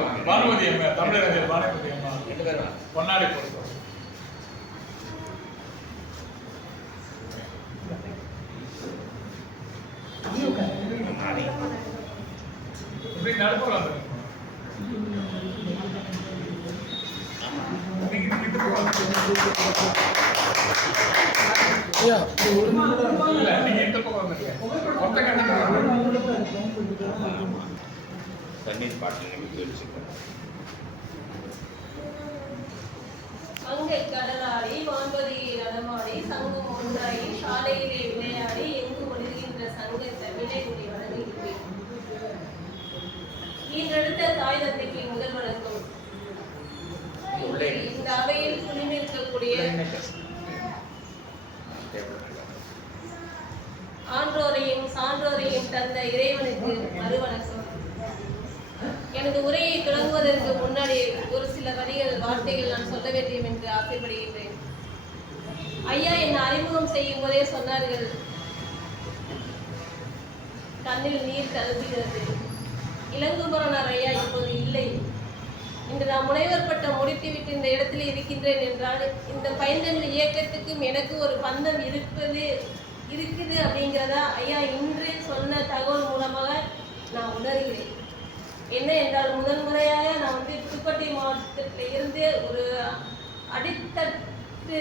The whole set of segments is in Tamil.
வாங்க. பானுமதி அம்மா தமிழறிஞர் பானுமதி அம்மா. ரெண்டு பேரும். பொன்னாடை கொடுத்தோம் வந்துருங்க நீங்க இந்த பக்கம் வந்துருங்க மொத்த கண்டிப்பா தண்ணீர் பாட்டில் நிமித்து வச்சுக்கோங்க அங்கை கடலாடி வான்பதி நடமாடி சங்கம் ஒன்றாடி சாலையிலே விளையாடி எங்கு ஒழுகின்ற சங்கத்தை வினைகுடி வழங்குகிறேன் ஈன்றெடுத்த தாய் தந்தைக்கு முதல் வணக்கம் இந்த அவையில் குளிர்ந்திருக்கக்கூடிய ஆன்றோர் சான்றோரையும் தந்த இறைவனுக்கு மறுவணக்கம். எனது உரையை தொடங்குவதற்கு முன்னாடி ஒரு சில வரிகள் வார்த்தைகள் நான் சொல்ல வேண்டும் என்று ஆசைப்படுகின்றேன். ஐயா என்னை அறிமுகம் செய்யும் போதே சொன்னார்கள் கண்ணில் நீர் தழுவுகிறது இளங்குமரனார் ஐயா இப்போது இல்லை. இன்று நான் முனைவர் பட்டம் முடித்துவிட்டு இந்த இடத்தில் இருக்கின்றேன் என்றால் இந்த பைந்தமிழ் இயக்கத்துக்கும் எனக்கு ஒரு பந்தம் இருப்பது இருக்குது அப்படிங்கிறதா ஐயா இன்று சொன்ன தகவல் மூலமாக நான் உணர்கிறேன். என்ன என்றால் முதல் முறையாக நான் வந்து புதுக்கோட்டை மாவட்டத்தில் இருந்து ஒரு அடித்தட்டு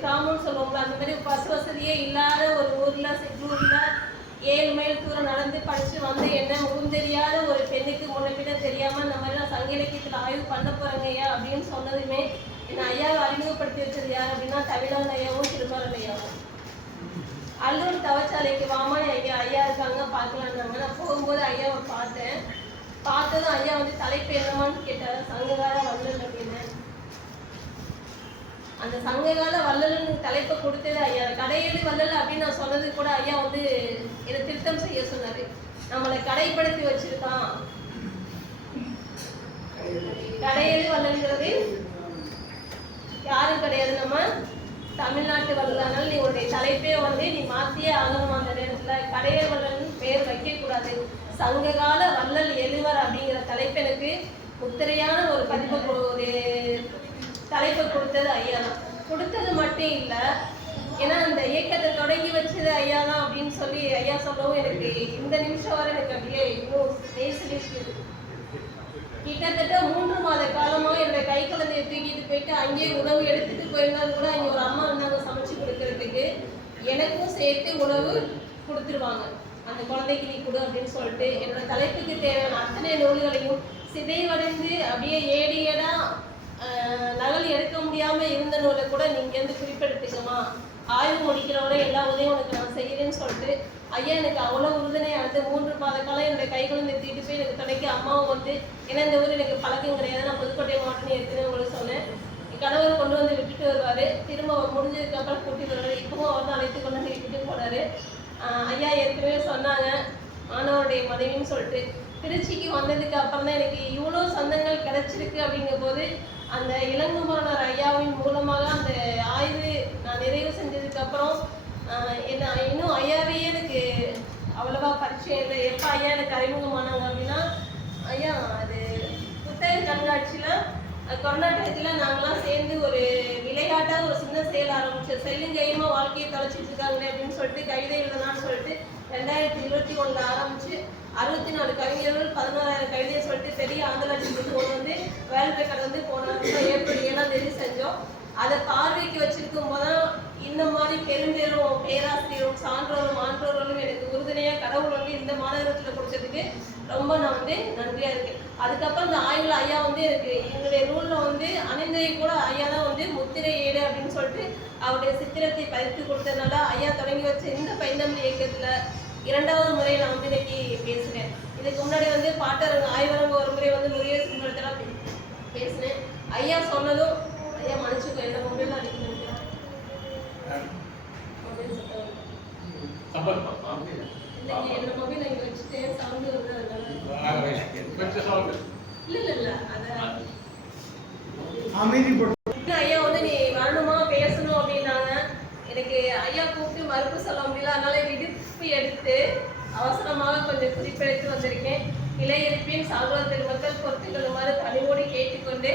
கிராமம்னு சொல்லுவோம்ல அந்த மாதிரி பஸ் வசதியே இல்லாத ஒரு ஊரில் சிற்றூர்ல ஏழு மைல் தூரம் நடந்து படித்து வந்து என்ன முகம் தெரியாத ஒரு பெண்ணுக்கு முன்ன தெரியாமல் இந்த மாதிரி நான் சங்க இலக்கியத்தில் ஆய்வு பண்ண போகிறேங்க ஐயா அப்படின்னு சொன்னதுமே என்னை ஐயாவை அறிமுகப்படுத்தி வச்சது யார் அப்படின்னா தமிழன் ஐயாவும் திருமலன் ஐயாவும். அல்லூர் தவச்சாலைக்கு வாமானி ஐயா ஐயா இருக்காங்க பார்க்கலான்னாங்க நான் போகும்போது ஐயாவை பார்த்தேன். பார்த்ததும் ஐயா வந்து தலைப்பு என்னமான்னு கேட்டார். சங்ககால வள்ளல் அப்படின்னு. அந்த சங்ககால வள்ளல்னு தலைப்பை கொடுத்தது ஐயா. கடையெழு வள்ளல் அப்படின்னு நான் சொன்னது கூட ஐயா வந்து என்னை திருத்தம் செய்ய சொன்னாரு. நம்மளை கடைப்படுத்தி வச்சிருக்கான். கடையெழு வள்ளல்கிறது யாரும் கிடையாது நம்ம. தமிழ்நாட்டு வள்ளலானால் நீ உன்னுடைய தலைப்பே வந்து நீ மாத்தியே ஆகணும் அந்த நேரத்துல. கடைய வல்லன் பேர் வைக்க கூடாது சங்ககால வள்ளல் எழுவர் அப்படிங்கிற தலைப்பு எனக்கு முத்திரையான ஒரு பதிப்பு கொடு- ஒரு தலைப்பை கொடுத்தது ஐயா தான். கொடுத்தது மட்டும் இல்லை ஏன்னா அந்த இயக்கத்தை தொடங்கி வச்சது ஐயா தான் அப்படின்னு சொல்லி ஐயா சொல்லவும் எனக்கு இந்த நிமிஷம் வரை எனக்கு அப்படியே இன்னும் கிட்டத்தட்ட மூன்று மாத காலமா என்னோட கை குழந்தைய போயிட்டு அங்கேயே உணவு எடுத்துட்டு போயிருந்தா கூட அங்கே ஒரு அம்மா இருந்தாங்க சமைச்சு கொடுக்கறதுக்கு. எனக்கும் சேர்த்து உணவு கொடுத்துருவாங்க. அந்த குழந்தைக்கு நீ கொடு அப்படின்னு சொல்லிட்டு என்னோட தலைப்புக்கு தேவையான அத்தனை நூல்களையும் சிதைவடைந்து அப்படியே ஏடியடா நகல் எடுக்க முடியாம இருந்த நூலை கூட நீங்க இருந்து குறிப்பெடுத்துக்கமா. ஆய்வு முடிக்கிறவரை எல்லா உதவியும் உனக்கு நான் செய்கிறேன்னு சொல்லிட்டு ஐயா எனக்கு அவ்வளவு உறுதுணையா இருந்து மூன்று மாத காலம் என்னுடைய கை குழந்தை போய் எனக்கு துணைக்கு அம்மாவும் வந்து ஏன்னா இந்த ஊர் எனக்கு பழக்கம் கிடையாது. நான் புதுக்கோட்டை மாவட்டம் ஏற்கனவே உங்களுக்கு சொன்னேன். கணவர் கொண்டு வந்து விட்டுட்டு வருவாரு. திரும்ப அவர் முடிஞ்சதுக்கு அப்புறம் கூட்டிட்டு வருவாரு. இப்பவும் அவர் தான் அழைத்து கொண்டு வந்து விட்டுட்டு போனாரு. ஐயா ஏற்கனவே சொன்னாங்க. மாணவருடைய மனைவின்னு சொல்லிட்டு. திருச்சிக்கு வந்ததுக்கு அப்புறம் தான் எனக்கு இவ்வளோ சொந்தங்கள் கிடைச்சிருக்கு அப்படிங்கும் போது அந்த இளங்குமரனர் ஐயாவின் மூலமாக அந்த ஆய்வு நான் நிறைவு செஞ்சதுக்கு அப்புறம் என்ன இன்னும் ஐயாவையே எனக்கு அவ்வளவா பரிச்சயம் இல்லை. எப்போ ஐயா எனக்கு அறிமுகமானாங்க அப்படின்னா ஐயா அது புத்தக கண்காட்சியில் கொரோனா டயத்தில் நாங்கள் எதுக்காக ஒரு சின்ன செயல் ஆரம்பிச்சு செல்லும் கையுமா வாழ்க்கையை தொலைச்சிட்டு இருக்காங்களே அப்படின்னு சொல்லிட்டு கவிதை எழுதலாம்னு சொல்லிட்டு ரெண்டாயிரத்தி இருபத்தி ஒன்றில் ஆரம்பிச்சு அறுபத்தி நாலு கவிஞர்கள் பதினோராயிரம் கவிதையை சொல்லிட்டு பெரிய ஆந்தலாட்சிக்கு கொண்டு வந்து வேர்ல்டு கடந்து வந்து போன வருஷம் ஏப்ரல் ஏழாம் தேதி செஞ்சோம். அதை பார்வைக்கு வச்சிருக்கும் போதுதான் இந்த மாதிரி பெரும்பெரும் பேராசிரியரும் சான்றோரும் ஆன்றோர்களும் எனக்கு உறுதுணையாக கடவுள் வந்து இந்த மாநகரத்தில் கொடுத்ததுக்கு ரொம்ப நான் வந்து நன்றியா இருக்கேன். அதுக்கப்புறம் இந்த ஆயுள் ஐயா வந்து எனக்கு எங்களுடைய நூலில் வந்து அணிந்ததை கூட ஐயா தான் வந்து முத்திரை ஏடு அப்படின்னு சொல்லிட்டு அவருடைய சித்திரத்தை பதித்து கொடுத்ததுனால ஐயா தொடங்கி வச்ச இந்த பைந்தமிழ் இயக்கத்துல இரண்டாவது முறை நான் வந்து இன்னைக்கு பேசுகிறேன் இதுக்கு முன்னாடி வந்து பாட்டரங்க ஆய்வரங்க ஒரு முறை வந்து முருகேசன் கும்பலத்தில் பேசினேன். ஐயா சொன்னதும் ஐயா மன்னிச்சுக்கோ என்ன மொபைல் அடிக்க நினைக்கிறேன் மொபைல் சத்தம் வருது. இன்னைக்கு என்னோட மொபைல் இங்கே வச்சுட்டு சவுண்டு வருது அதனால கொஞ்சம் சவுண்டு இல்ல இல்ல இல்ல அத அமைதிப்பட்டு ஐயா வந்து நீ வரணுமா? பேசணும் அப்படின்னாங்க. எனக்கு ஐயா கூப்பிட்டு மறுப்பு சொல்ல முடியல. அதனால விடுப்பு எடுத்து அவசரமாக கொஞ்சம் குறிப்பெடுத்து வந்திருக்கேன். இளையிருப்பின் சால்வா பெருமக்கள் பொறுத்துக்கொள்ளுமாறு பணிவோடு கேட்டுக்கொண்டு